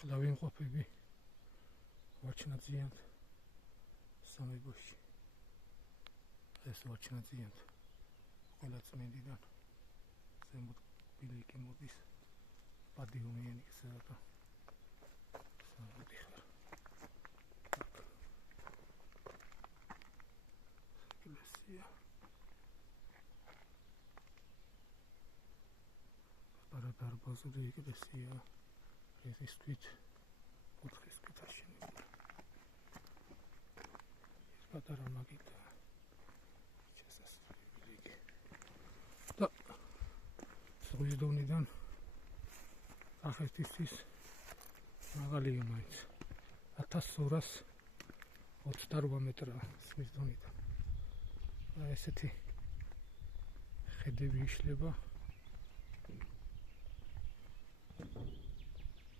ახლა ვიმყოფები ვაჩნაძიანთ სამებოში. ეს ვაჩნაძიანთ ყველა წმინდიდან ზემოთ ბილიკი მოდის პადიუმიანი გზაა. სამოდიხარ. ეკლესია. პატარა დარბაზული ეკლესია. ეს თვით ოთხის კუთხე აშენებული. ეს პატარა მაგიდა შესასვლელი იგი. და ზღვის დონიდან ახერტისთვის მაღალია მაინც 1228 მეტრა ზღვის დონიდან. ესეთი ხედები იშლება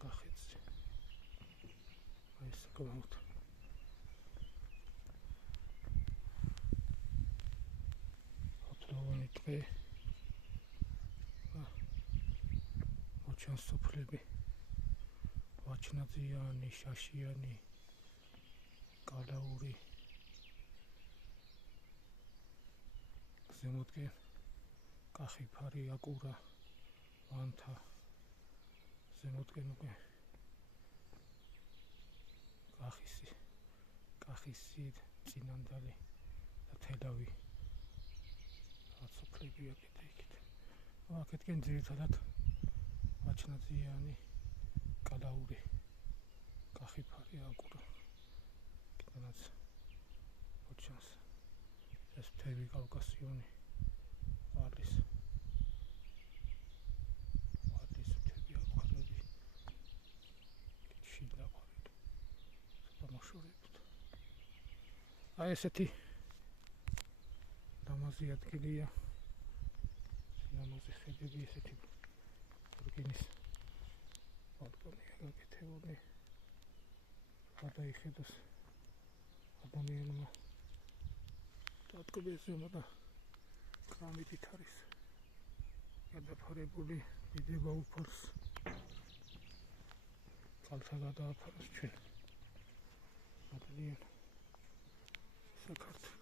კახეთზე. ეს საკმაოდ ათლოვანი ტყე. მოჩანს სოფლები ვაჩნაძიანი, შაშიანი, კალაური. ზემოთკენ კახიფარი, აკურა, ვანთა. ზემოთკენ უკვე კახისი, წინანდალი და თელავი. სოფლებია კიდე იქით. აქეთკენ ძირითადად ვაჩნაძიანი, კალაური, კახიფარი, აკურა. კიდანაც მოჩანს ეს მთები კავკასიონი, ვალის მთები აყვარები, შიდა აყვარები, სამაშორებთ. აი ესეთი ლამაზი ადგილია, ლამაზი ხედები, ესეთი რკინის ბალკონია გაკეთებული. გადაიხედოს ადამიანმა დატკბეს ზემოდა კრამიტით არის გადაფარებული. დიდება უფორს წყალთა გადააფაროს ჩვენ. მადლიან საქართველოს.